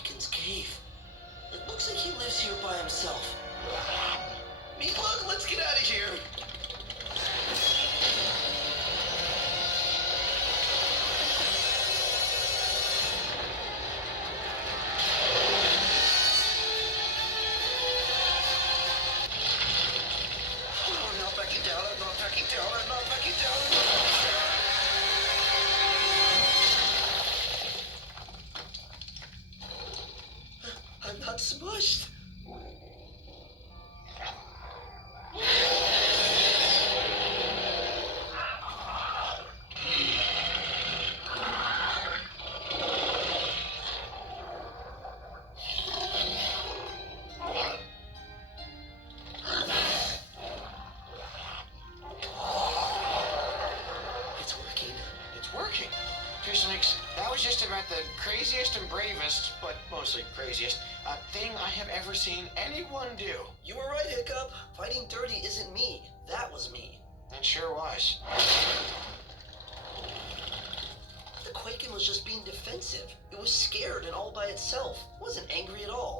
Quaken's cave. It looks like he lives here by himself. Meatlug, let's get out of here. Oh, I'm not backing down, I'm not backing down, I'm not backing down, I'm not backing down. I'm not smushed. It's working. It's working. Fishlegs, that was just about the craziest and bravest, but mostly craziest, thing I have ever seen anyone do. You were right, Hiccup. Fighting dirty isn't me. That was me. It sure was. The Quaken was just being defensive. It was scared and all by itself. It wasn't angry at all.